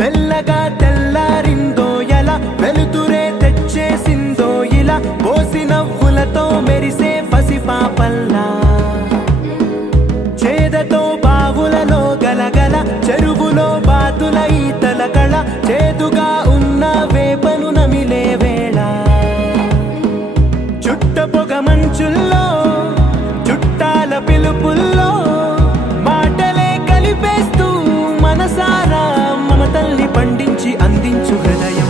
మెల్లగా తెల్లారిందో ఎలా వెలుతురే తెచ్చేసిందో ఇలా పోసి నవ్వులతో మెరిసే పసిపాపల్లా చేదతో బావులలో గలగల చెరువులో బాతుల ఈతల కళ చేదుగా ఉన్న వేపను నమిలే వేళ చుట్ట పొగ మంచుల్లో చుట్టాల పిలుపుల్లో మాటలే కలిపేస్తూ మనసారా మమతల్ని పండించి అందించు హృదయం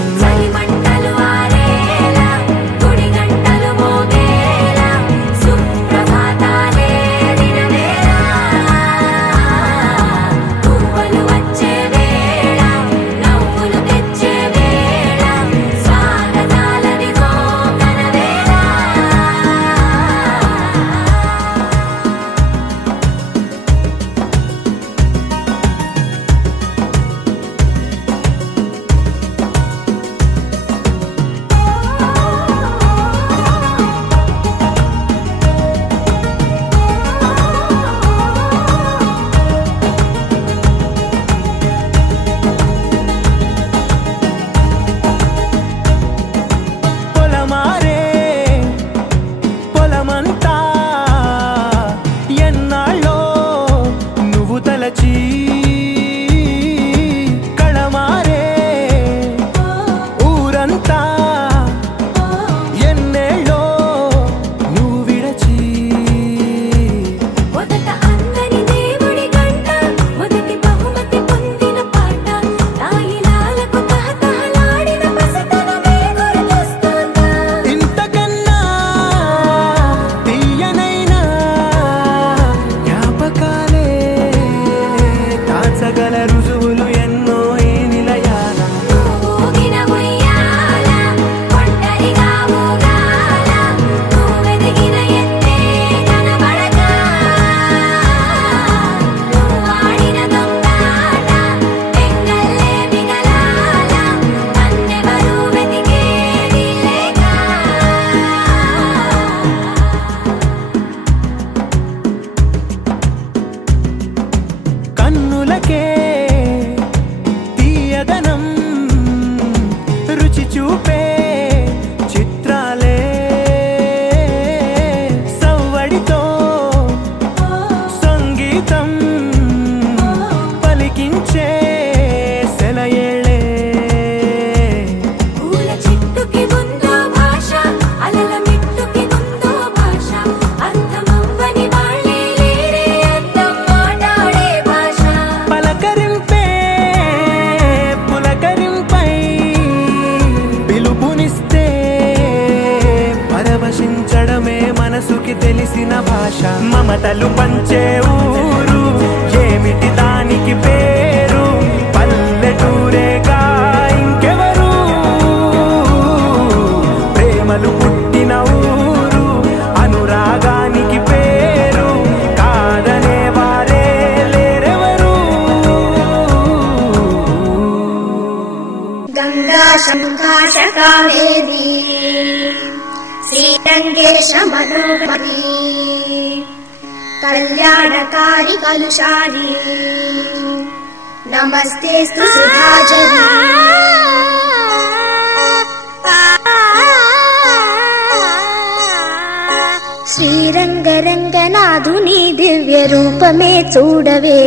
తెలిసిన భాష మమతలు పంచే ఊరు ఏమిటి దానికి పేరు పల్లెటూరేగా ఇంకెవరు ప్రేమలు పుట్టిన ఊరు అనురాగానికి పేరు కాదనే వారే లేరెవరు గంగా శంకాశ కావేరీ శ్రీరంగేశ మనోహరి కళ్యాణకారి కలుషారి నమస్తేస్తు సుధాజని శ్రీరంగరంగనాథుని దివ్య రూపమే చూడవే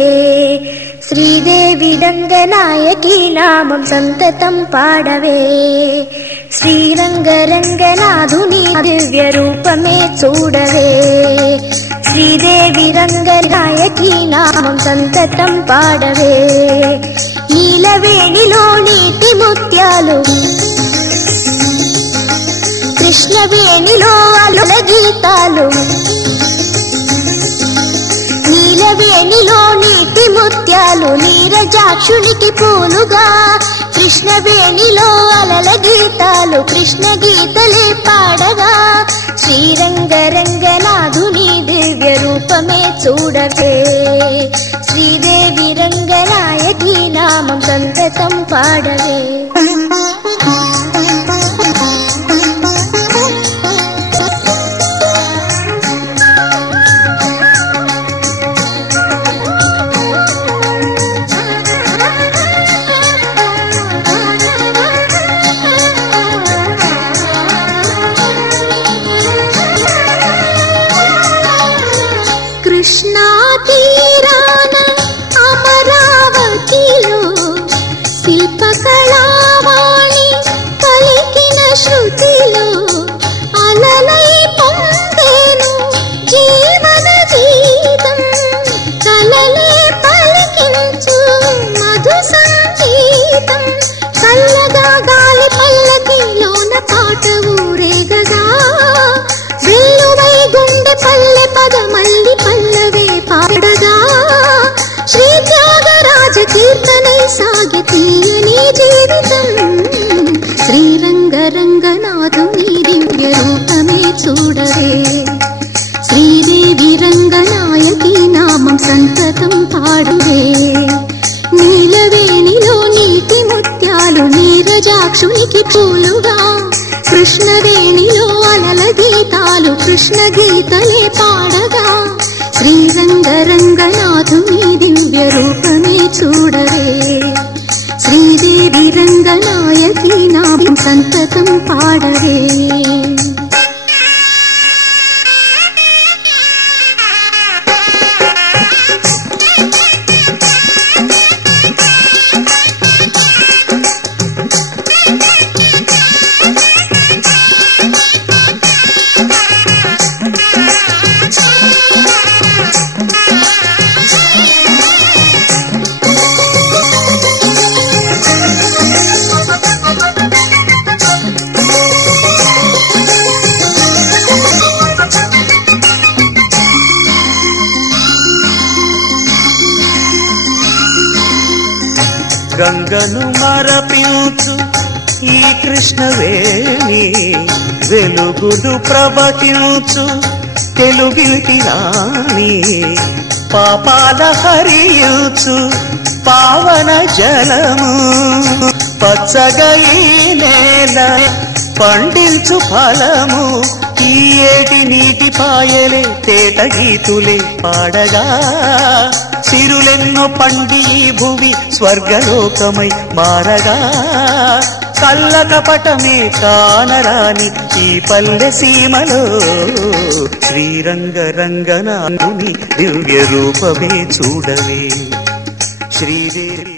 శ్రీదేవి రంగనాయకి నామం సంతతం పాడవే శ్రీరంగరంగనాథుని దివ్య రూపమే చూడవే శ్రీదేవి రంగనాయకి నామం సంతతం పాడవే నీలవేణిలో నీటి ముత్యాలు కృష్ణవేణిలో అలల గీతాలు నీలవేణిలో నీటి ముత్యాలు నీరజాక్షునికి పూలుగా కృష్ణవేణిలో అలల గీతాలు కృష్ణ గీతలే పాడగా శ్రీరంగరంగనాథుని దివ్య రూపమే చూడవే శ్రీదేవి రంగనాయకి నామం సంతతం పాడవే తీయని జీవితం శ్రీరంగరంగనాథుని దివ్య రూపమే చూడవే శ్రీదేవి రంగనాయకి నామం సంతతం పాడువే నీలవేణిలో నీటి ముత్యాలు నీరజాక్షునికి పూలుగా కృష్ణవేణిలో అలల గీతాలు కృష్ణ గీతలే పాడగా శ్రీరంగరంగనాథుని దివ్య రూపమే చూడవే శ్రీదేవి రంగనాయకి నామం సంతతం పాడవే గంగను మరపించు ఈ కృష్ణవేణి వెలుగులు ప్రవహించు తెలుగింటి రాణి పాపాల హరించు పావన జలము పచ్చగా ఈ నేల పండించు ఫలము ఈ ఏటి నీటి పాయలే తేట గీతులే పాడగా సిరులెన్నో పండి ఈ భువి స్వర్గలోకమై మారగా కల్లకపటమే కానరాని ఈ పల్లె సీమలో శ్రీరంగరంగనాథుని దివ్య రూపమే చూడవే శ్రీదేవి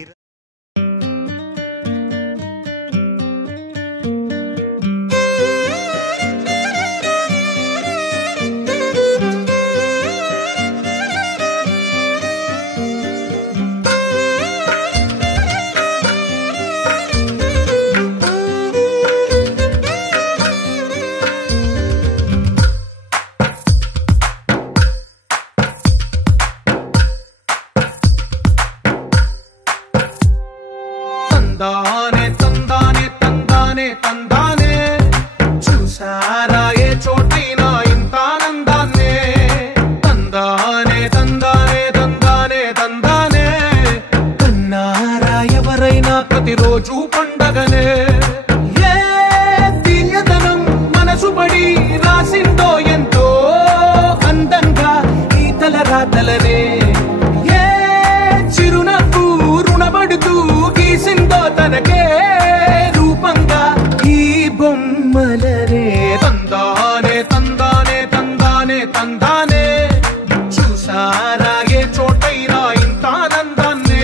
తందానే తందానే తందానే తందానే చూసారా ఏ చోటైనా ఇంత ఆనందాన్నే తందానే తందానే తందానే తందానే కన్నారా ఎవరైనా ప్రతిరోజు పండగనే ఏ తీయదనం మనసు పడి రాసిందో ఎంతో అందంగా ఈ తల రాతలనే ఏ చిరునవ్వు రుణపడుతూ గీసిందో తనకే రూపంగా ఈ బొమ్మలనే తందానే తందానే తందానే తందానే చూసారా ఏ చోటైనా ఇంత ఆనందాన్నే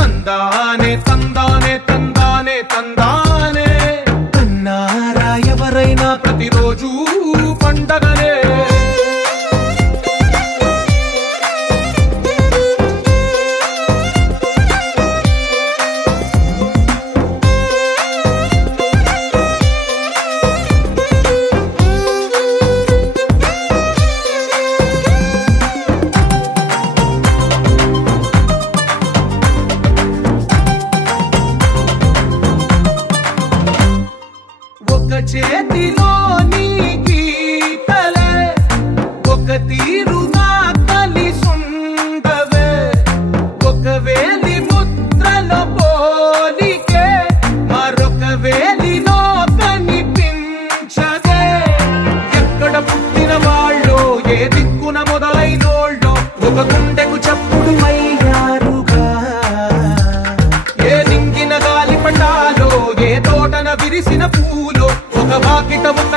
తందానే తందానే తందానే తందానే కన్నారా ఎవరైనా ప్రతిరోజు పండగనే చేతిలో నీ గీతలే ఒక తీరుగా కలిసుండవే ఒక వేలి ముద్రలో పోలికే మరొక వేలిలో కనిపించదే ఎక్కడ పుట్టిన వాళ్ళో ఏ దిక్కున మొదలైనోళ్ళో ఒక గుండెకు చప్పుడు అయ్యారుగా ఏ దింగిన గాలి పటాలో ఏ తోటన విరిసిన పూలో ఒక వాకిట ఒక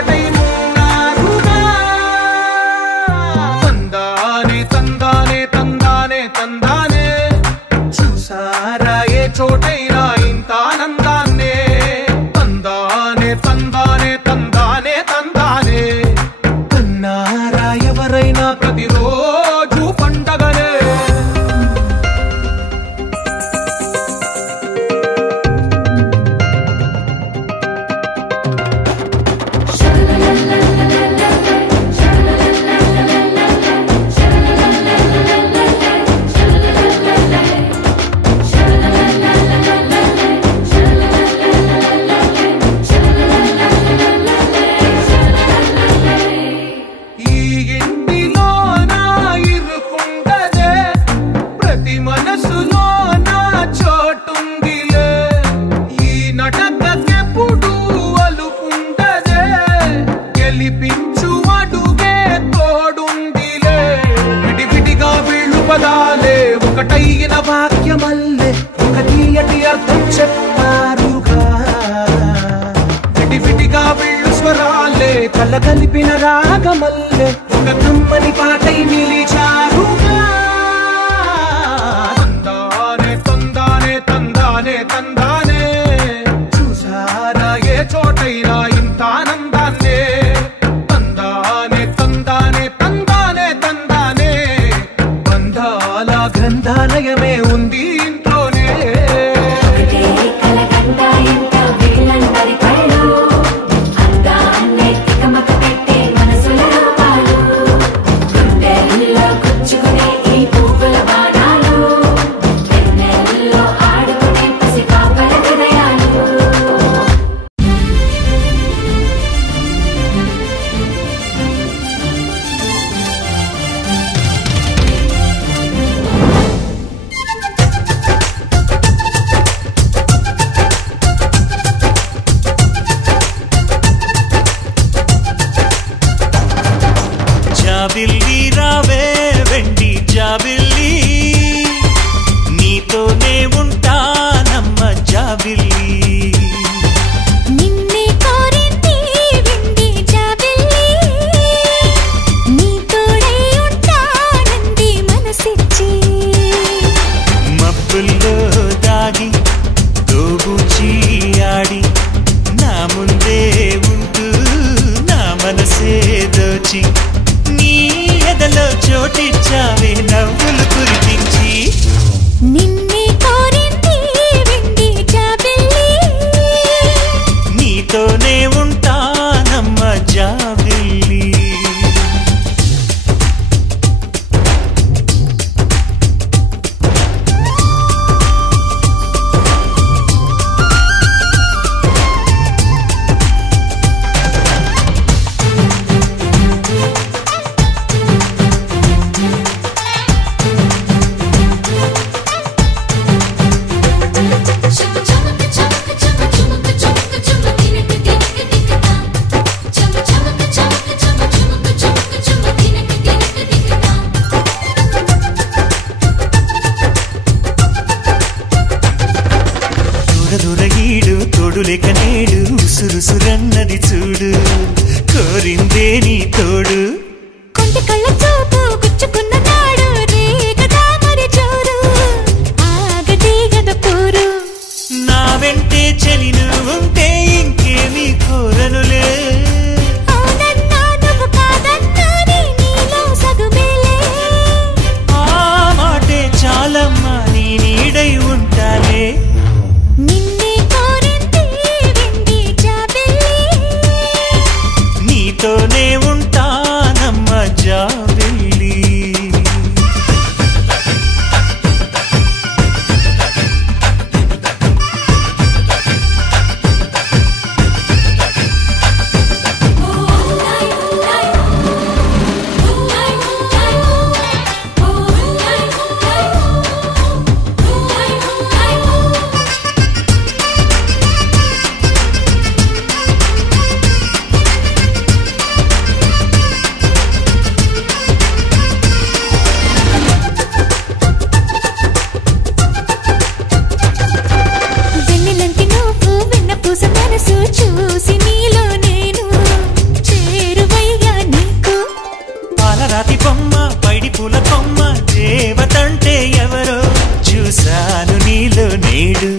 అర్థం చెప్పారుగా విడివిడిగా వెళ్ళు స్వరాలే కళ్ళ కలిపిన రాగమల్లే ఒక కమ్మని పాటై నిలిచారుగా తందానే తందానే తందానే తందానే చూసారా ఏ చోటైనా ఇంత ఆనందాన్నే తందానే తందానే తందానే తందానే బంధాల గ్రంథాలయమే ఉంది ఇంట్లోనే జాబిల్లి రావే వెండి జాబిల్లి నీతోనే ఉంటానమ్మ జాబిల్లి నిన్నే కోరింది వెండి జాబిల్లి నీ తోడై ఉంటానంది మనసిచ్చి మబ్బుల్లో దాగి దోబూచి ఆడి నా ముందే ఉంటూ నా మనసే దోచి నీ ఎదలో చోటిచ్చావే నవ్వులు కురిపించి నిన్నే కోరింది వెండి జాబిల్లి నీతోనే ఉంటానమ్మ జాబిల్లి దూరదూరగీడు తోడులేక నేడు ఉసురుసురన్నది చూడు కోరిందే నీ తోడు కొంటి కళ్ళ చూపు గుచ్చుకున్న నాడు రేగదా మరి చూడు ఆగదే గద పోరు నా వెంటే చెలిను ఉంటే ఇంకేమీ కోరనులే అవునన్నా నువ్వు కాదన్నా నీలో సగుమేలే ఆ మాటే చాలమ్మా నీ నీడై ఉంటాలే నిన్నే కోరింది వెండి జాబిల్లి నీతోనే ఉంటానమ్మ జాబిల్లి వెన్నెలంటి నువ్వు వెన్నపూస మనసు చూసి నీలో నేను చేరువయ్యా నీకు పాలరాతి బొమ్మ పైడి పూల కొమ్మ దేవతంటే ఎవరో చూశాను నీలో నేడు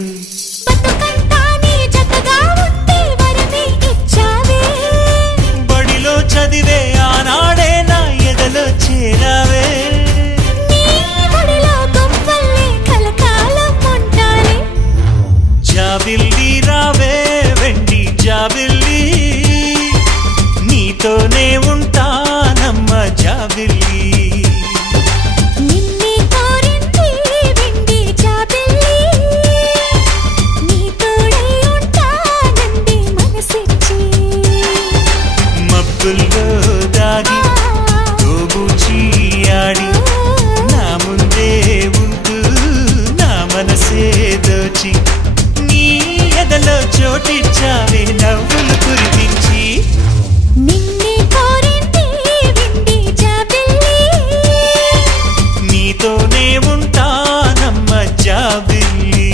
బతుకంతా నీ జతగా ఉంటే వరమే ఇచ్చావే బడిలో చదివే ఆనాడే నా ఎదలో చేరావే నీ ఒడిలో గొప్పల్లే కలకాలం ఉంటాలే జాబిల్లి రావే వెండి జాబిల్లి నీతోనే ఉంటానమ్మ జాబిల్లి నిన్నే కోరింది వెండి జాబిల్లి నీ తోడై ఉంటానంది మనసిచ్చి మబ్బుల్లో దాగి దోబూచి ఆడి నా ముందే ఉంటూ నా మనసే దోచి నీ ఎదలో చోటిచ్చావే నవ్వులు కురిపించి నిన్నే కోరింది వెండి జాబిల్లి నీతోనే ఉంటానమ్మ జాబిల్లి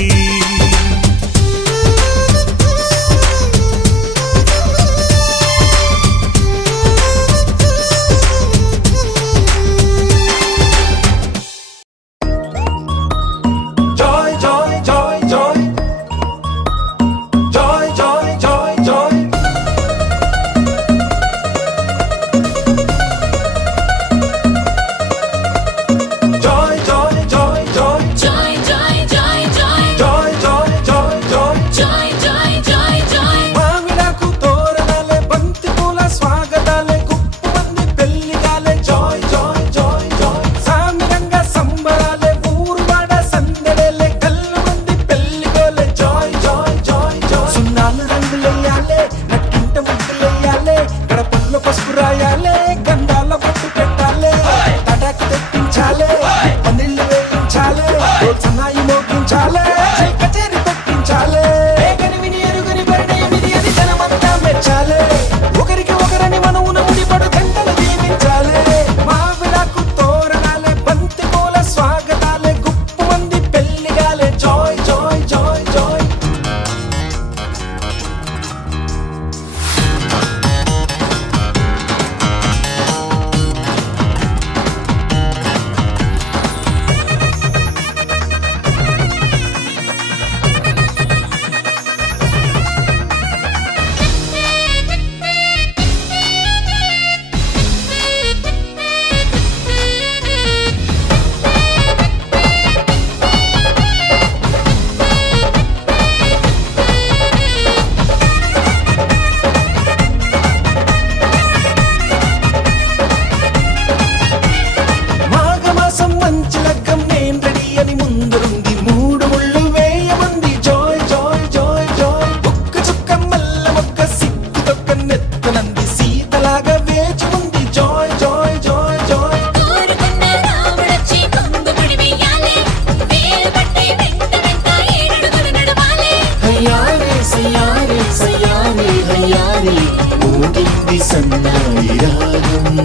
మోగింది సన్నాయి రాగం.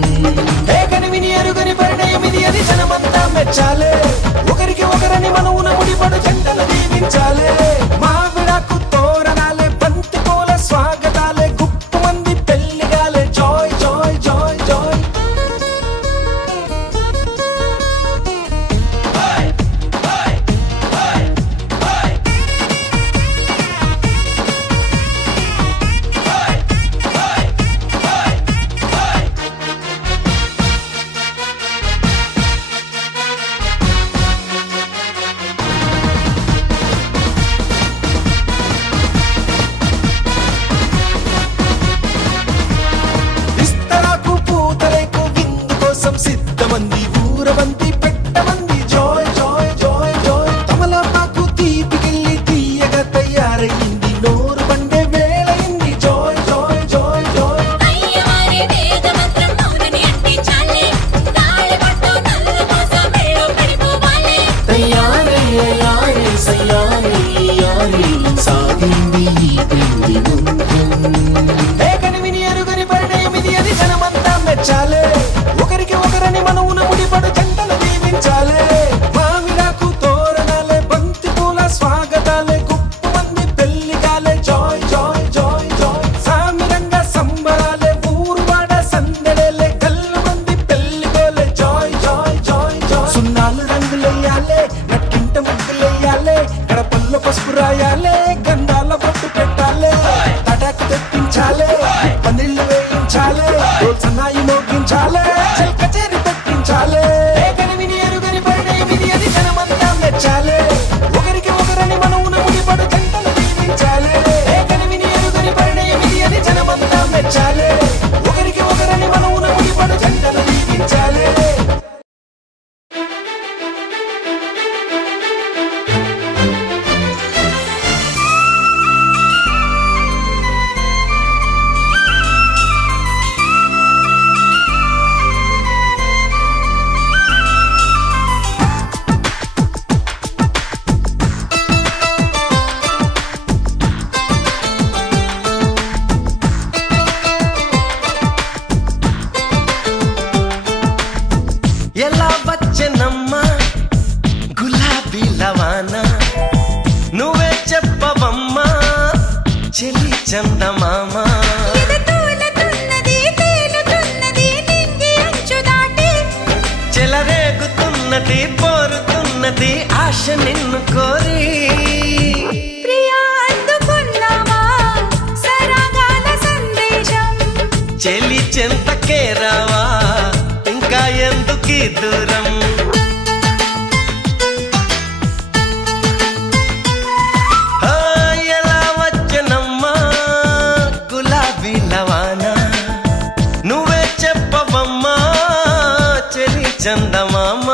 కనివిని ఎరుగని పరిణయం ఇది అని జనమంతా మెచ్చాలే. ఒకరికి ఒకరని మనవున ముడిపడు జంటలు దీవించాలే. మావిడాకు తోరణాలే బంతి పూల స్వాగతాలే గుప్పు మంది పెళ్లిగాలే. Joy joy joy joy. విస్తరాకు పూతరేకు విందు కోసం సిద్ధమంది ఊరవంతి పెట్టమంది. Joy joy joy joy. తమలపాకు తీపికెళ్ళి తీయగా తయారయింది. నోరు బండే వేళయింది. Joy joy joy joy. అయ్యవారి వేద మంత్రం మౌనని అంటే చాలే. తాళి పట్టు నల్ల మోస మెళ్ళో పడిపోవాలే. తయారే యారే సయారే యారే సాగింది ఈ పెళ్లి బంధం. కనివిని ఎరుగని పరిణయం ఇది అని జనమంతా మెచ్చాలే. ఒకరికి ఒకరని మనవున ముడిపడు జంటలు దీవించాలే. మావిడాకు తోరణాలే బంతి పూల స్వాగతాలే గుప్పు మంది పెళ్లిగాలే. Joy joy joy joy. సామిరంగా సంబరాలే ఊరువాడ సందడేలే. గల్లు మంది పెళ్లిగోలే. Joy joy joy joy. సున్నాలు రంగులెయ్యాలే నట్టింట ముగ్గులెయ్యాలే. గడపల్లో పసుపు రాయాలే. గంధాల బొట్టు పెట్టాలే. తటాకు తెప్పించాలే. పందిళ్ళు వేయించాలే. సన్నాయి మోగించాలే. చెల్ కచేరి పెట్టించాలే. కనివిని ఎరుగని పరిణయం ఇది అని జనమంతా మెచ్చాలే. ఒకరికి ఒకరని మనవున ముడిపడు జంటలు దీవించాలే. కనివిని ఎరుగని పరిణయం ఇది అని జనమంతా మెచ్చాలే. ఒకరికి ఒకరని మనవున ముడిపడు జంటలు దీవించాలే. ఎలా వచ్చెనమ్మా గులాబీ లవానా, నువ్వే చెప్పవమ్మా చెలి చందమామ. ఎదతూలతున్నది తేలుతున్నది నింగి అంచు దాటి. చెలరేగుతున్నది పోరుతున్నది ఆశ నిన్ను కోరి. ప్రియా అందుకున్నావా సరాగాల సందేశం. చెలి చెంతకే రావా ఇంకా ఎందుకీ దూరం. ఆ, ఎలా వచ్చెనమ్మా గులాబీ లవానా, నువ్వే చెప్పవమ్మా చెలి చందమామ.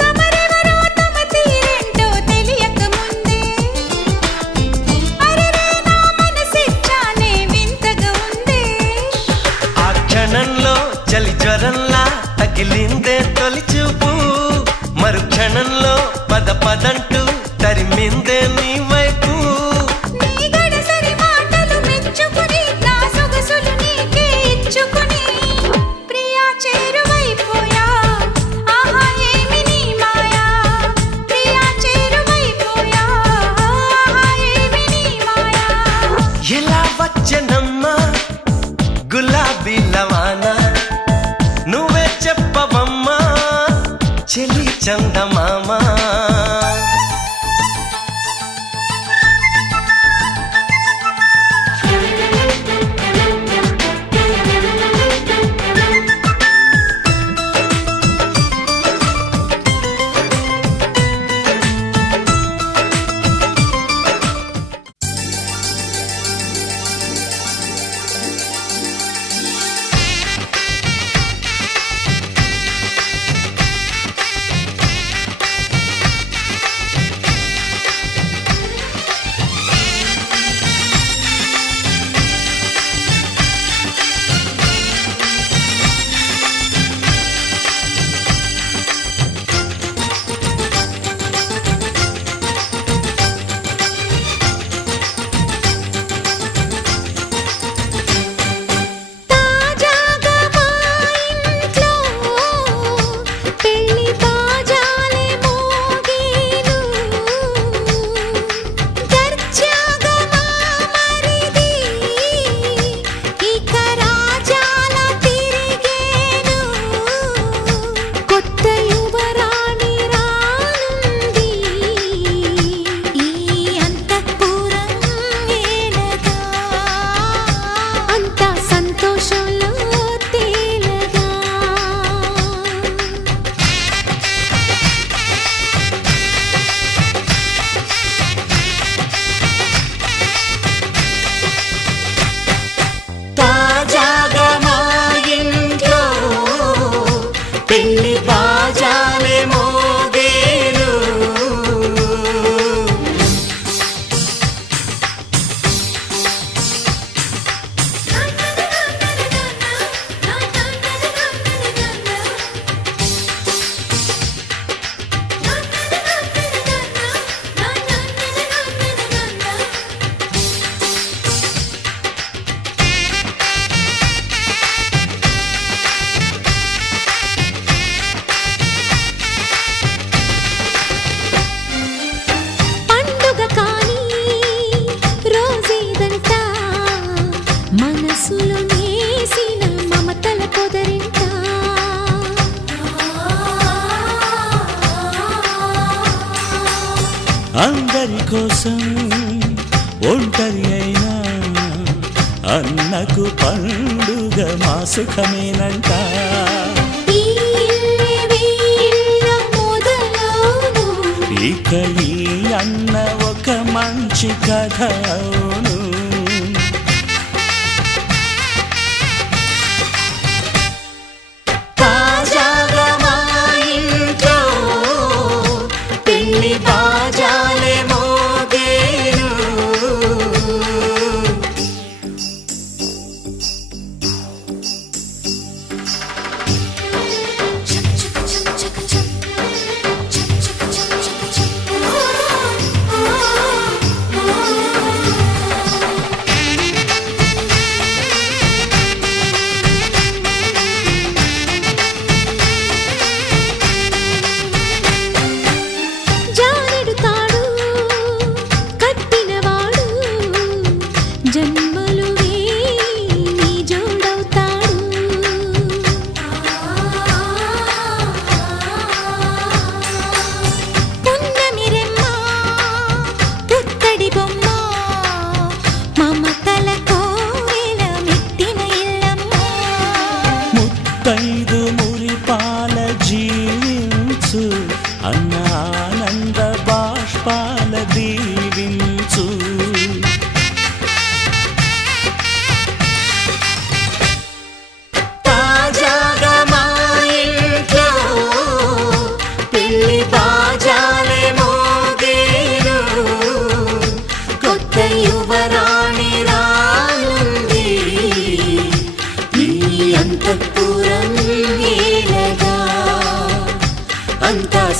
తమరెవరో తమ తీరేంటో తెలియక ముందే. అరెరే నా మనసిచ్చానే వింతగా ఉందే. ఆ క్షణంలో చలి జ్వరంలా తగిలిందే తొలి చూపు. మరు క్షణంలో పద పదంటూ తరిమిందే నీ వైపు. నీ గడసరి మాటలు మెచ్చుకుని నా సొగసులు నీకే ఇచ్చుకుని. ప్రియా చేరువైపోయా ఆహా ఏమి నీ మాయా. ప్రియా చేరువైపోయా ఆహా ఏమి నీ మాయా. ఎలా వచ్చెనమ్మా గులాబీ లవానా, నువ్వే చెప్పవమ్మా చెలి చందమామ. కోసం ఒంటరి అయినా అన్నకు పండుగ మా సుఖమేనంట. ఇక ఈ అన్న ఒక మంచి కథ అవును. తాజాగా మా ఇంట్లో పెళ్లి బాజాలే మోగేను.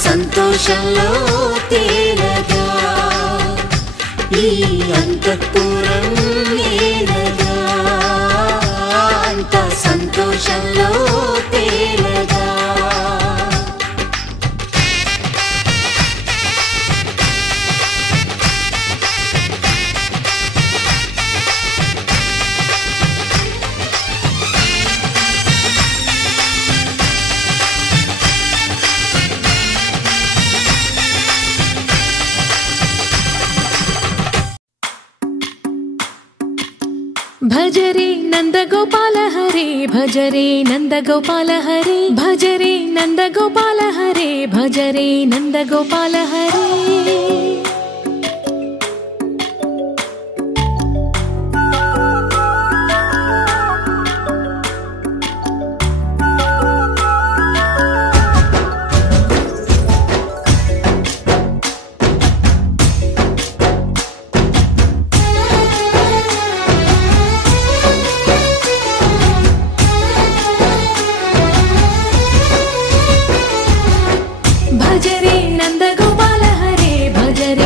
సంతోషంలో తేలగా ఈ అంతఃపురం నేలగా, అంత సంతోషంలో తేలగా. భజరే నందగోపాల హరే, భజరే నందగోపాల హరే, భజరే నందగోపాల హరే, భజరే నందగోపాల హరే. భజరే నందగోపాల హరే, భజరే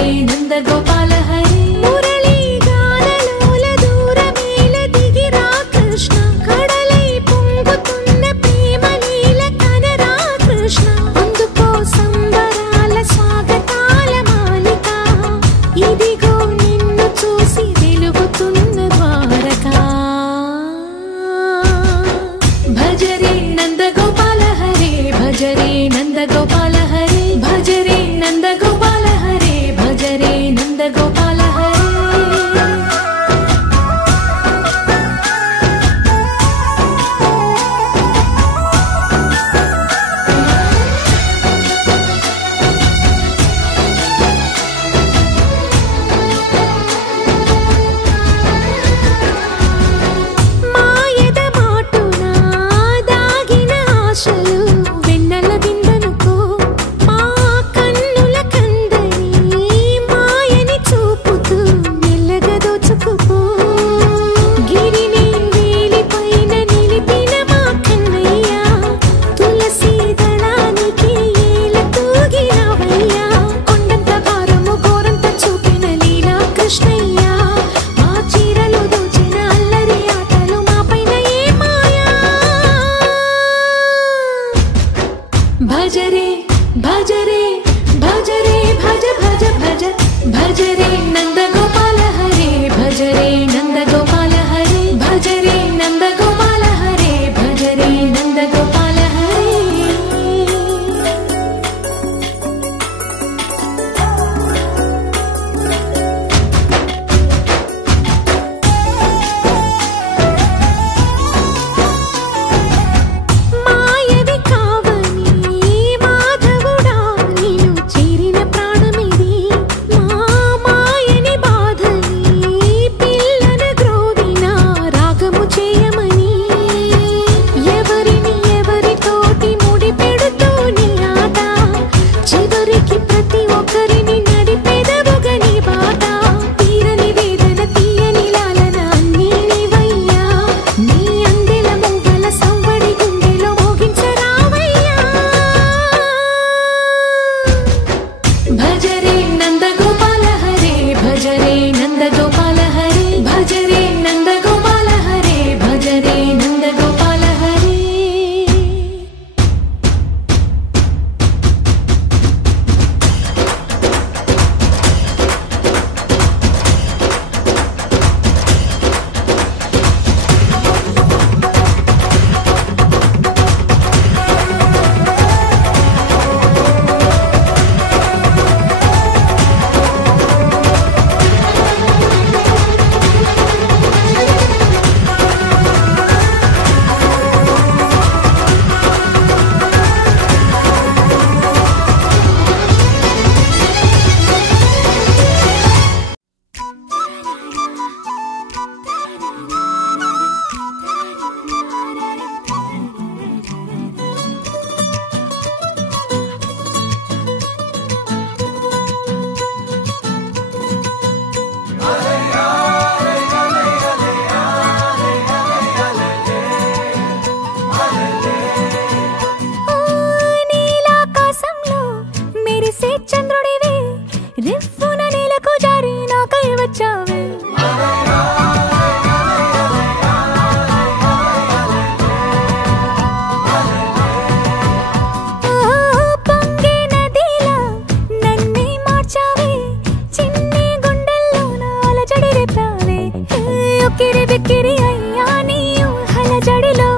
ఉక్కిరి బిక్కిరి అయ్యా నీ ఊహల జడిలో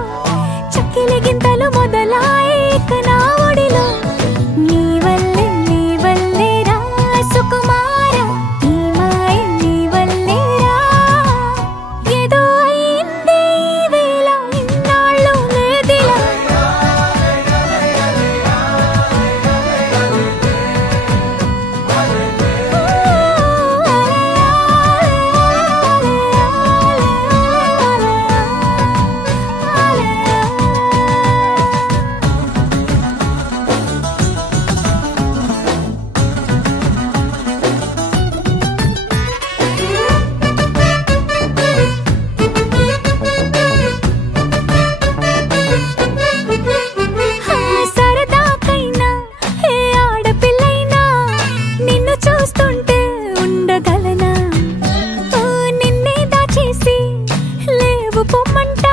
చక్కిలి గింతలు మొదలాయి నా ఒడిలో నీ వల్లే రా సుకుమార ఈ మాయ నీ వల్లే రా ఏదో అయింది ఈ వేళ ఇన్నాళ్ళు లేదిలా సరదాకైనా ఏ ఆడపిల్లైనా నిన్ను చూస్తుంటే ఉండగలనా నిన్నే దాచేసి లేవు పొమ్మంట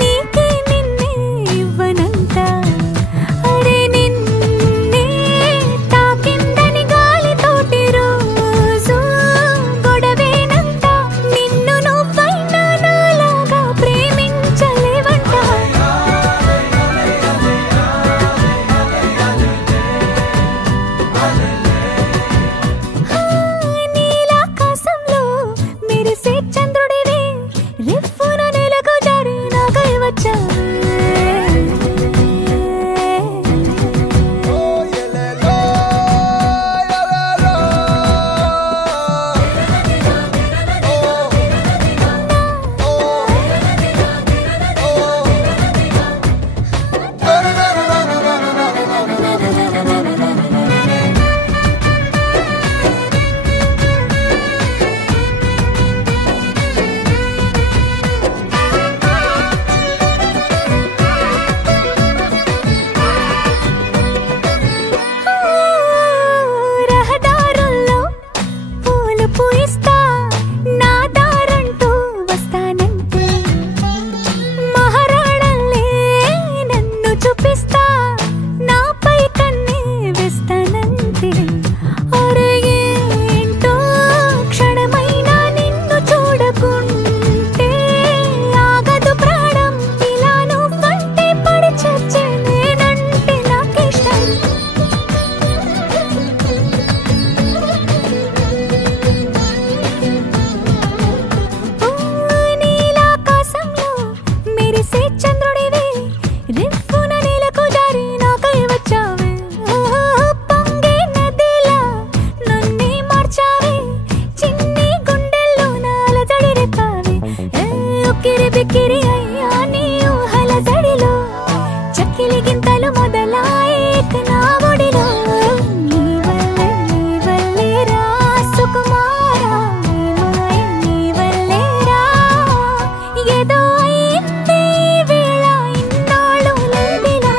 నీకే నిన్నే ఇవ్వనంట అరే నిన్నే తాకిందని గాలితోటి రోజు గొడవేనంట నిన్ను నువ్వైనా నాలాగా ప్రేమించలేవంట నీలాకాశంలో మెరిసే చంద్రుడివే రిఫ్ఫున నెలకు జారి నాకై వచ్చావే రహదారుల్లో పూలు పూయిస్తా నా దారంటూ వస్తానంటే మహారాణల్లే నన్ను చూపిస్తా నాపై కన్నే వేస్తానంటే అరే ఏంటో క్షణమైనా నిన్ను చూడకుంటే ఆగదు ప్రాణం ఇలా నువ్వంటే పడి చచ్చే నేనంటే నాకిష్టం నీలాకాశంలో మెరిసే చంద్రుడివే రిఫ్ఫున నెలకు జారి నాకై వచ్చావే పొంగే నదిలా నన్నే మార్చావే చిన్ని గుండెల్లో నాలజడి రేపావే ఉక్కిరి బిక్కిరి అయ్యా నీ ఊహల జడిలో చక్కిలి గింతలు మొదలాయి నా ఒడిలో నీ వల్లే రా సుకుమార ఈ మాయ నీ వల్లే రా ఏదో అయింది ఈ వేళ ఇన్నాళ్ళు లేదిలా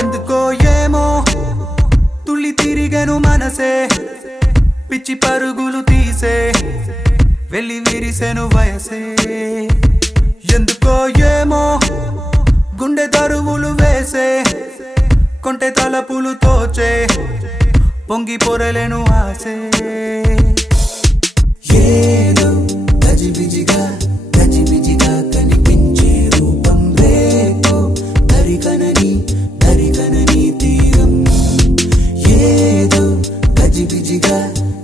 ఎందుకో ఏమో తుళ్ళి తిరిగెను మనసే పిచ్చి పరుగులు తీసే వెళ్ళి విరిసెను వయసే ఎందుకో ఏమో గుండె దరువులు వేసే కొంటె తలపులు తోచే పొంగి పొరలేను ఆసే ఏదో గజిబిజిగా కనిపించే రూపం రేపో దరికనని తీరం ఏదో గజిబిజిగా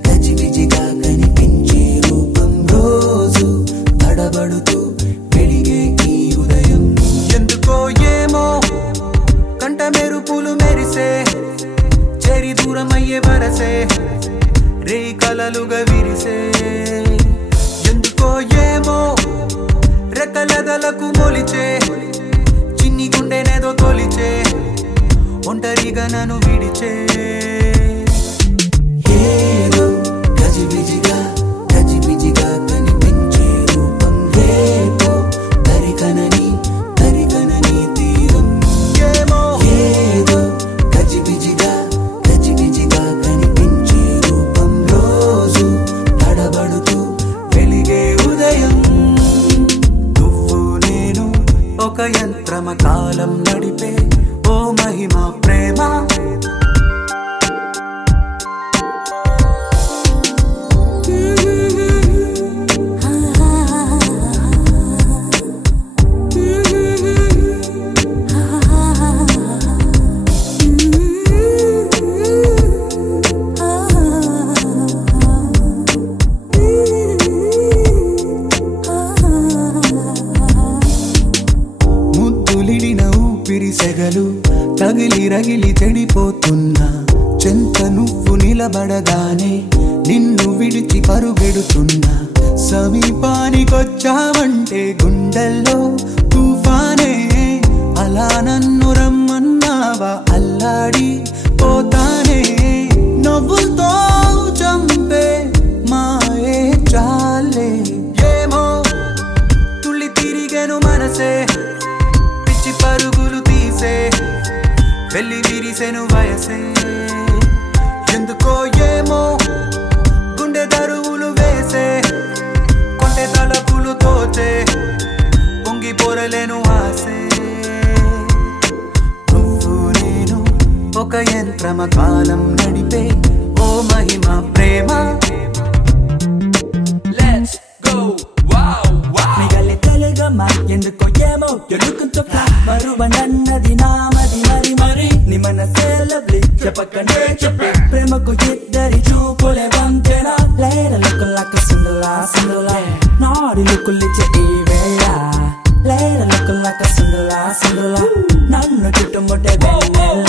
కనిపించే రూపం రోజు తడబడుతూ వెలిగే ఈ ఉదయం ఎందుకో ఏమో కంట మెరుపులు మెరిసే చెరి దూరమయ్యే వరసే రే కలలుగా విరిసే ఎందుకో ఏమో రెక్కలదలకు మొలిచే చిన్ని గుండెనేదో తొలిచే ఒంటరిగా నన్ను విడిచే గజిబిజిగా గజిబిజిగా కనిపించే రూపం రేపో దరికనని దరికనని తీరం ఏదో గజిబిజిగా గజిబిజిగా కనిపించే రూపం రోజు తడబడుతూ వెలిగే ఉదయం నువ్వు నేను ఒక యంత్రమ కాలం నడిపే ఓ మహిమ ప్రేమ సెగలు తగిలి రగిలి చెడిపోతున్నా చెంత నువ్వు నిలబడగానే నిన్ను విడిచి పరుగెడుతున్నా సమీపానికొచ్చావంటే గుండెల్లో తుఫానే అలా నన్ను రమ్మన్నావా అల్లాడి పోతానే నవ్వుతో చంపే మాయే చాలే ఏమో తుళ్ళి తిరిగెను మనసే పిచ్చి పరుగులు తీసే వెళ్ళి విరిసెను వయసే ఎందుకో ఏమో గుండె దరువులు వేసే కొంటె తలపులు తోచే పొంగి పొరలేను ఆసే నువ్వు నేను ఒక యంత్రమ కాలం నడిపే ఓ మహిమ ప్రేమ Let's go, wow, wow. మిగలి తెలుగమ్మా ఎందుకో ఏమో you're looking so fly మరువనన్నది నామది మరి మరి నీ మనసే lovely చెప్పకనే చెప్పే ప్రేమకు ఇద్దరి చూపులే వంతెనా లేర look like a Cinderella Cinderella నాడి లుక్కులిచ్చే ఈ వేళ లేర look like a Cinderella Cinderella నన్ను చుట్టుముట్టే వెన్నెల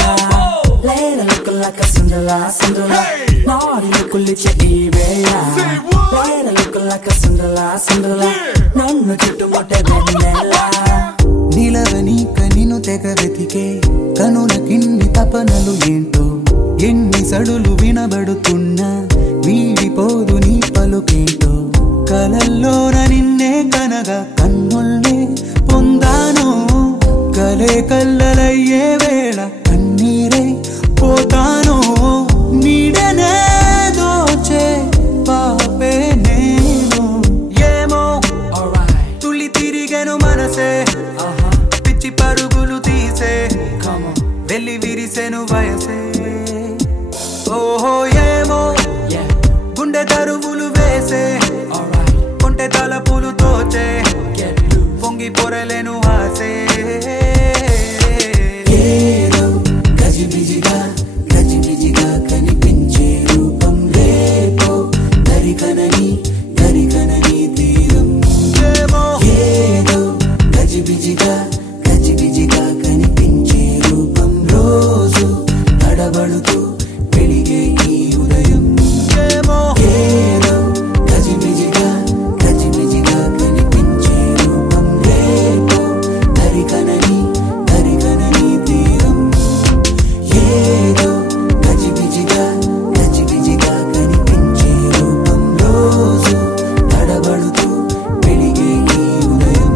లేర look like a Cinderella Cinderella నాడి లుక్కులిచ్చే ఈ వేళ లేర look like a Cinderella Cinderella నన్ను చుట్టుముట్టే వెన్నెల నిలవని కనిను తెగ వెతికే కనుల కిన్ని తపనలు ఏంటో ఎన్ని సడులు వినబడుతున్నా వీడిపోదు నీ పలుకేంటో కలల్లోన నిన్నే కనగా కన్నుల్నే పొందాను కలే కల్లలయ్యే వేళ కన్నీరే పోతాను నీడనే దోచే పాపే నేను ఏమో తుళ్ళి తిరిగెను మనసే పిచ్చి పరుగులు తీసే వెళ్ళి విరిసెను వయసే ఓహో ఏమో గుండె దరువులు వేసే కొంటె తలపులు తోచే పొంగి పొరలేను ఆసే ఏదో గజిబిజిగా గజిబిజిగా కనిపించే రూపం రేపో దరికనని దరికనని తీరం ఏదో గజిబిజిగా గజిబిజిగా కనిపించే రూపం రోజు తడబడుతూ వెలిగే ఈ ఉదయం ఏదో గజిబిజిగా గజిబిజిగా కనిపించే రూపం రేపో దరికనని దరికనని తీరం ఏదో గజిబిజిగా గజిబిజిగా కనిపించే రూపం రోజు తడబడుతూ వెలిగే ఈ ఉదయం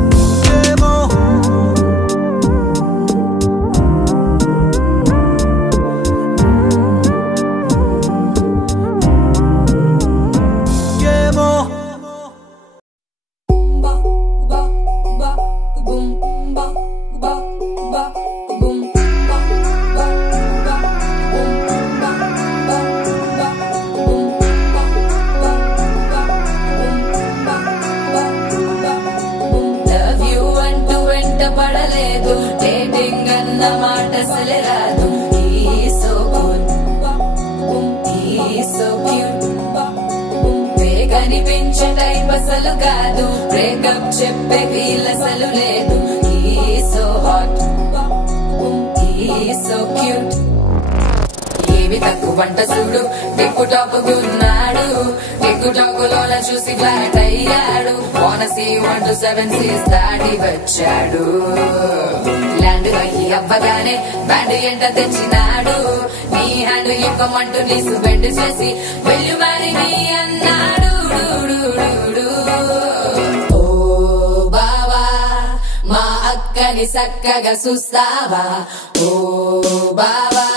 లవ్ యూ అంటూ వెంట పడలేదు డేటింగ్ అన్న మాట అసలే రాదు సో గుడ్ సో క్యూట్ కనిపించే టైప్ అసలు కాదు బ్రేకప్ చెప్పే వీల్ అసలు లేదు సో హాట్ సో క్యూట్ ఏవి తక్కువ వంట చూడు టిక్కు టాకున్నాడు టిక్కు టాకులోన చూసి ఫ్లాట్ అయ్యాడు బోనసీ 1 to 7 సీస్ దాటి వచ్చాడు ల్యాండ్ అయ్యి అవ్వగానే బ్యాండ్ ఎంట తెచ్చినాడు నీ హ్యాండ్ నన్ను ఇవ్వమంటూ నీసు బెండ్ చేసి వెళ్ళు మరి నీ అన్నాడు. ఓ బావా మా అక్కని చక్కగా చూస్తావా, ఓ బావా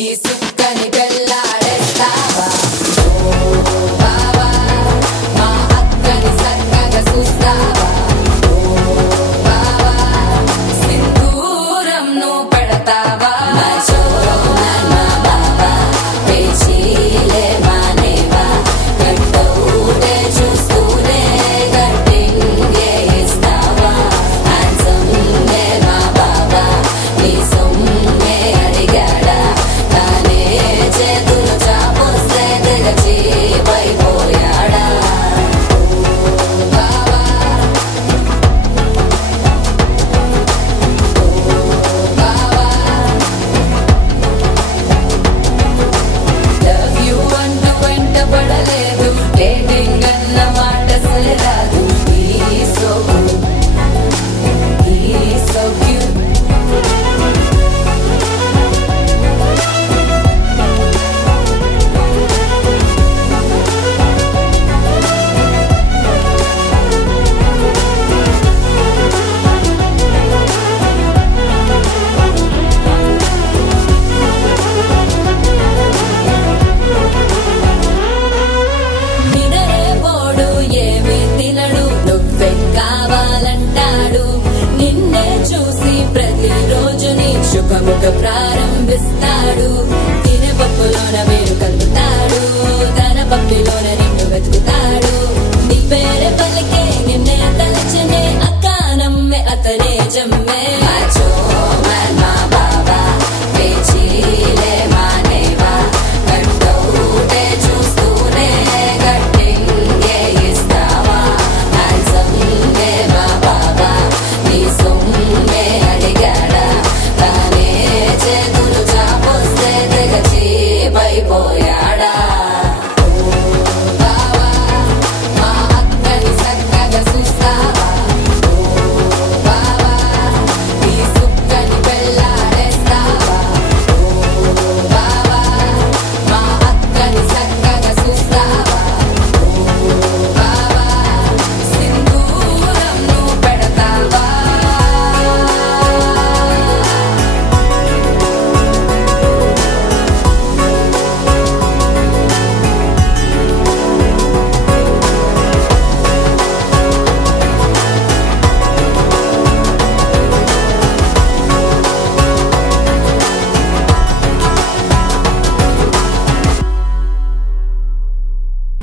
ఈ సుక్కని పెళ్ళాడేస్తావా, ఓ బావా మా అక్కని చక్కగా చూస్తావా, ఓ బావా సింధూరం నువ్వు పెడతావా. శుభముఖ ప్రారంభిస్తాడు, తినే పప్పులోన వేరు కలుపుతాడు, తన పప్పిలోన నిన్ను వెతుకుతాడు, నీ పేరే పలికే నిన్నే తలచనే అక్క నమ్మే అతనే జమ్మే. చూస్తూనే గట్టింగే ఇస్తావా, మా బాబా నీ సొమ్మే అడిగాడా, చేతులు చాపొస్తే తెగచి పైపోయాడా. బావా మా అక్కని చక్కగా చూస్తావా, ఓ బావా ఈ సుక్కని పెళ్ళాడేస్తావా, ఓ బావా మా అక్కని చక్కగా చూస్తావా, ఓ బావా సింధూరం నువ్వు పెడతావా.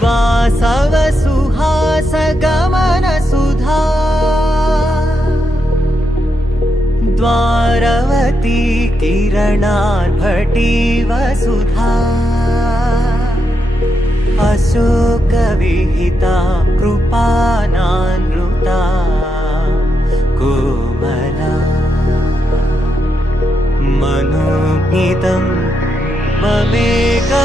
वासव सुहास गमन सुधा द्वारवती किरणार्भटी वसुधा अशोक विहिता कृपानानृता कोमला मनोगीतं ममेकवाकं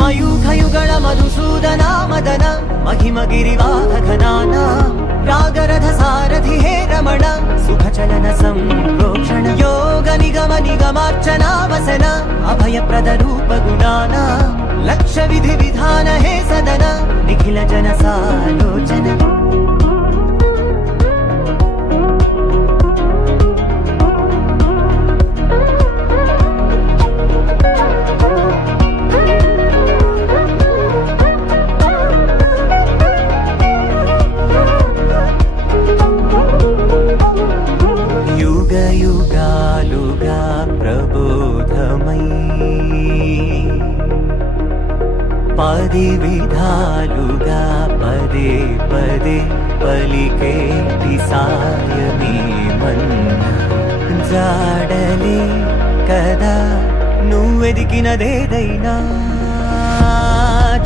मयूखयुगल मधुसूदना मदन महिमगिरिवाहघनाना रागरथ सारथि हे रमण सुखचलन संप्रोक्षण योग निगम निगमार्चना वसन अभयप्रद रूप गुणाना लक्ष्य विधि विधान हे सदन निखिल जन सालोचन युग युगालुगा प्रबोधमयी पदि विधालुगा पदे पदे पलिकेटि सायमे मन्न जाडले कदा నువ్వెదికినదేదైనా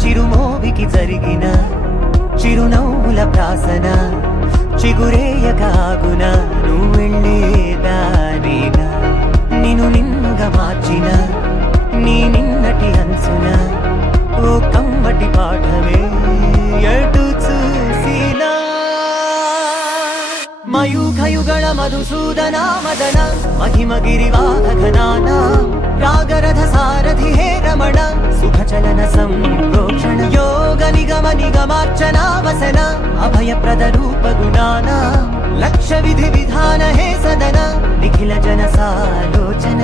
చిరుమోవికి జరిగిన చిరునవ్వుల ప్రాసన చిగురేయకాగున నువ్వెళ్ళేదానేనా నిన్ను నిన్నుగా మార్చిన నీ నిన్నటి అంచున ఓ కమ్మటి పాఠమే ఎటు చూసినా మయూఖయుగళ మధుసూదన మదన మహిమగిరివాహఘనానా రాగరథ శుభచలన సంప్రోక్షణ యోగ నిగమ నిగమార్చనావసన అభయప్రద రూప గుణాన లక్ష్య విధి విధాన హే సదన నిఖిల జన సాలోచన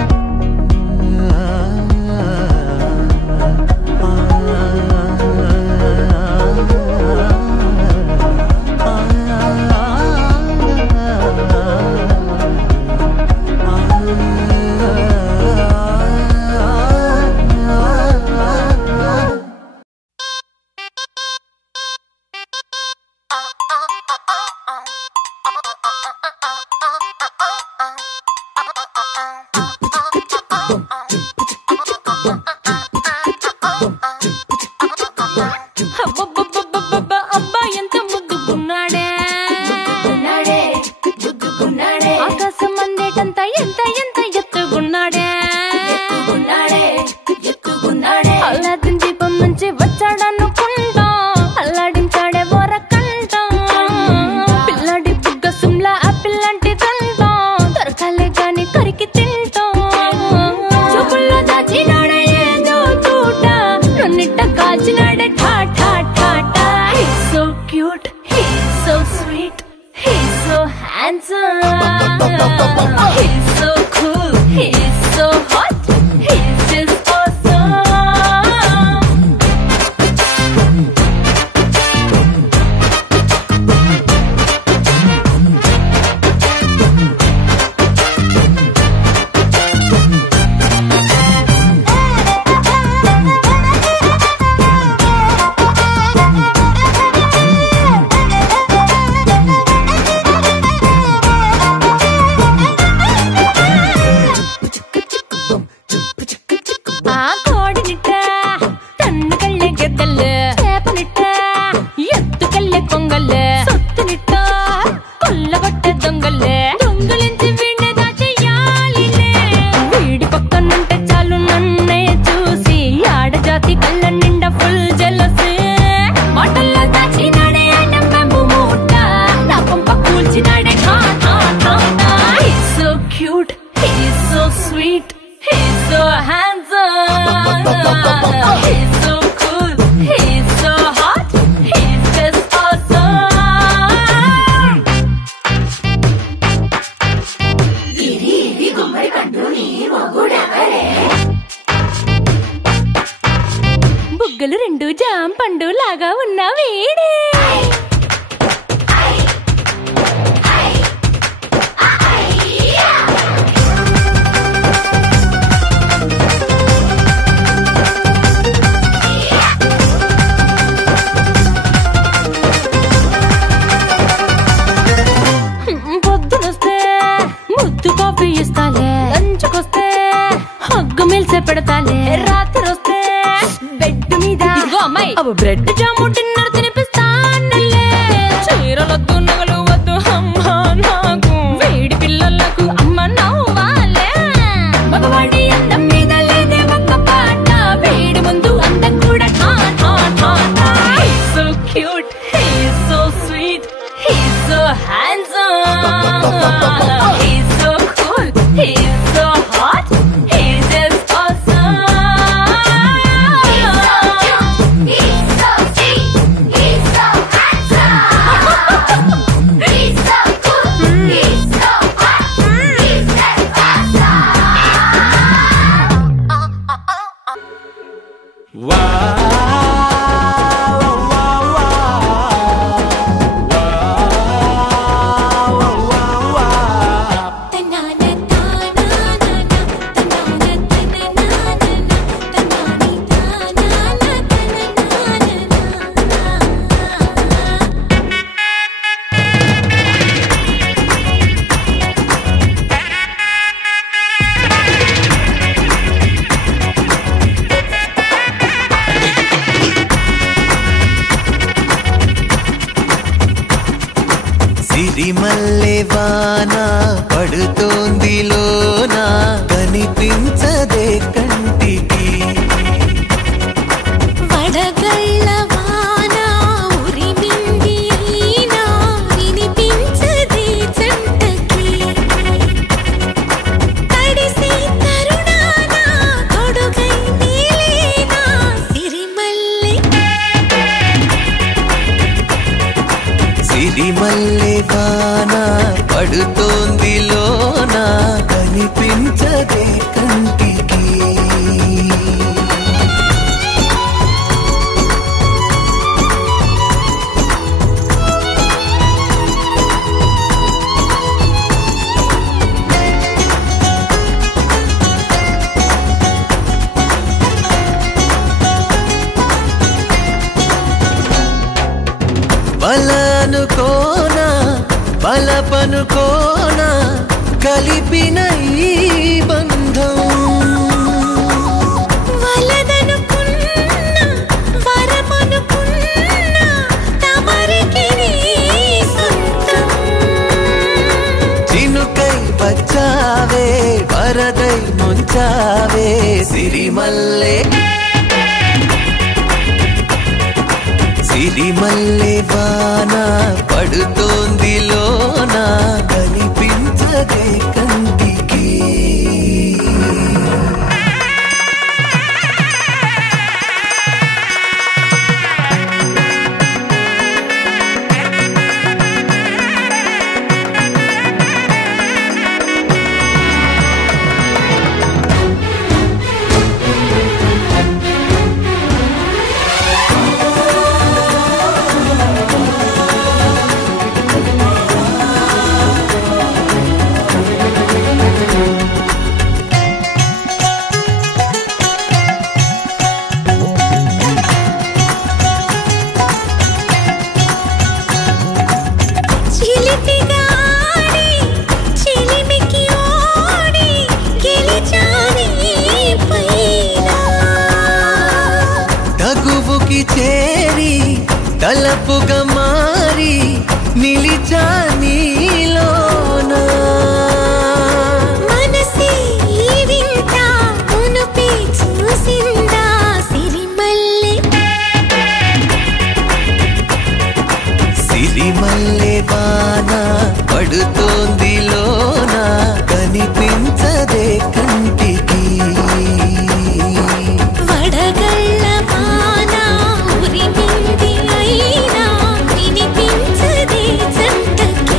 బుగ్గలు రెండు జాం పండు లాగా ఉన్న వేడే పొద్దునొస్తే ముద్దు కాఫీ ఇస్తాలే, లంచ్కొస్తే హగ్గు మిల్సే పెడతాలే, రాత్రి వస్తే బెడ్ మీద అమ్మాయి అవి బ్రెడ్ జాము డిన్నర్ తినిపిస్తానులే. చీరలొద్దు నగలు వద్దు అమ్మ నాకు, వేడి పిల్లలకు అమ్మ నవ్వాలే. మగవాడి అందం మీద లేదే ఒక్క పాట, వేడి ముందు అందం కూడా ఠా ఠా ఠా ఠా. He's so cute, he's so sweet, he's so handsome, he's so cool, he's so hot, he's just awesome. సిరిమల్లె వాన పడుతోంది లోన, కనిపించదే కంటికి. వడగళ్ళ వాన ఉరిమింది అయినా వినిపించదే జంటకి. తడిసి తరుణాన తొడుగై నీలేనా వలనుకోనా బలపనుకోనా కలిపిన ఈ బంధం వలదనుకున్నా వరమనుకున్నా తమరికి నీ సొంతం చినుకై వచ్చావే వరదై ముంచావే సిరిమల్లె సిరిమల్లె వాన పడుతోంది లోన కనిపించదే కంటికి చేరి తలపుగా మారి నిలిచా నీలోనా మనసే వింత మునుపి చూసిందా సిరిమల్లె సిరిమల్లె వాన పడుతోంది లోన కనిపించదే కంటికి వడగళ్ళ వాన ఉరిమింది అయినా వినిపించదే జంటకి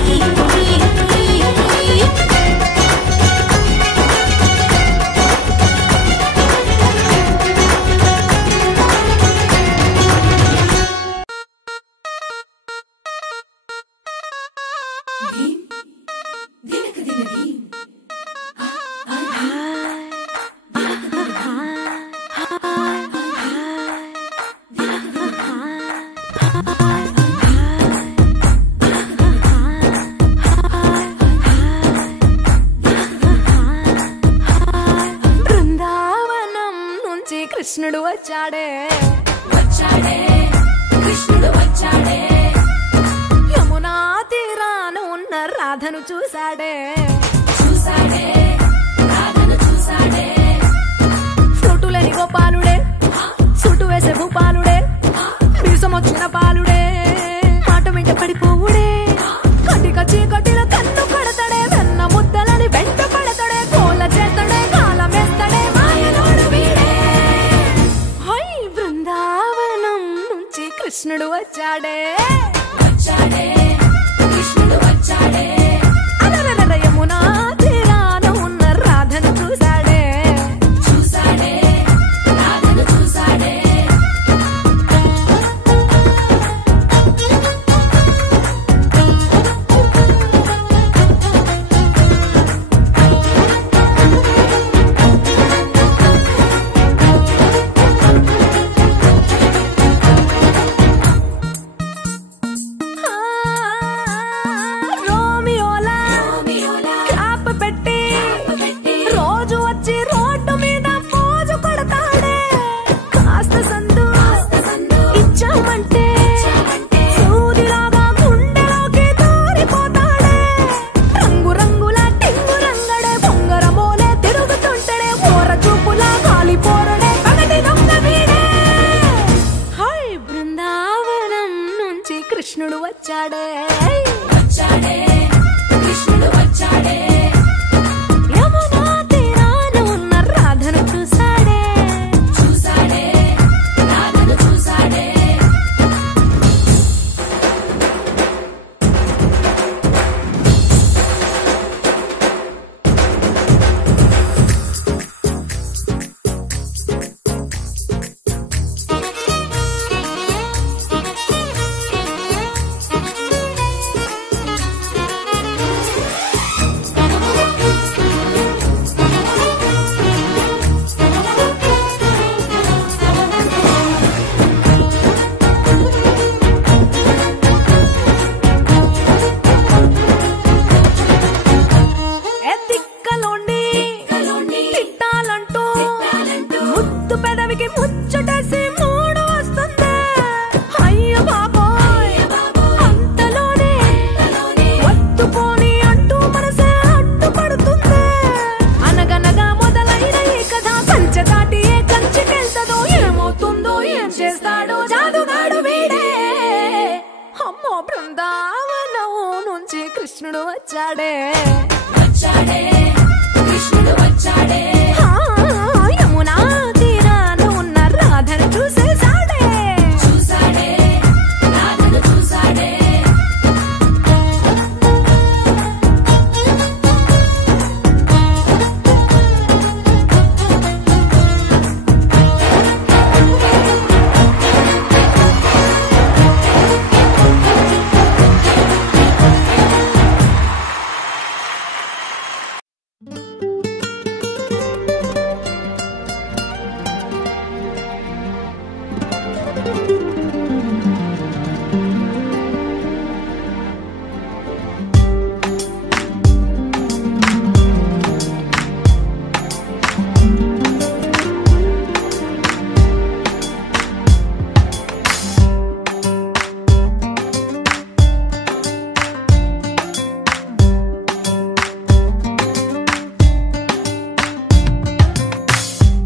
బృందావనం నుంచి కృష్ణుడు వచ్చాడే కృష్ణుడు వచ్చాడే యమునా తీరాన ఉన్న రాధను చూశాడే రాధను చూసాడే ఫ్రూటులేని గోపాలుడే సుట్టు వేసే భూపాలుడే మీసమొచ్చిన పాలుడే మాట వెంట పడిపోవుడే కటిక చీకటిలో కన్ను పడతాడే వెన్న ముద్దలని వెంట పడతాడే కోల చేతడే కాలమేస్తాడే మాయలోడు వీడే హై బృందావనం నుంచి కృష్ణుడు వచ్చాడే కృష్ణుడు వచ్చాడే అలరలర యమునా తీరాన ఉన్న రాధను చూశాడే రాధను చూసాడే రోమియోలా క్యాప్ పెట్టి రోజు వచ్చి రోడ్డు మీద పోజు కొడతాడే కాస్త సందు ఇచ్చామంటే సూదిలాగా గుండెలోకి దూరిపోతాడే రంగు రంగుల టింగు రంగడే బొంగరమోలే తిరుగుతుంటాడే ఓర చూపులా కాలిపోరడే పగటి దొంగ వీడే హై బృందావనం నుంచి కృష్ణుడు వచ్చాడే కృష్ణుడు వచ్చాడే యమునా తీరాన ఉన్న రాధను చూశాడే రాధను చూసాడే చెవికి ముచ్చటేసి మూడు వస్తుంది. అయ్య బాబోయ్ అంతలోనే వత్తుకోని అంటూ మనసే అడ్డుపడుతుంది. అనగనగా మొదలైన ఈ కథ కంచె దాటి ఏ కంచెకెళ్తదో, ఏమవుతుందో ఏం చేస్తాడో జాదుగాడు వీడే. అమ్మో బృందావనం నుంచి కృష్ణుడు వచ్చాడే కృష్ణుడు వచ్చాడే. యమునా తీరాన ఉన్న రాధను చూసేసాడే రాధను చూసాడే.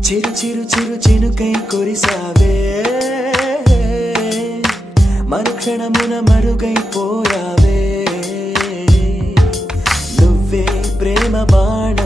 చిరు చిరు చిరు చినుకై కురిసావే, మరుక్షణమున మరుగైపోయావే. నువ్వే ప్రేమ బాణ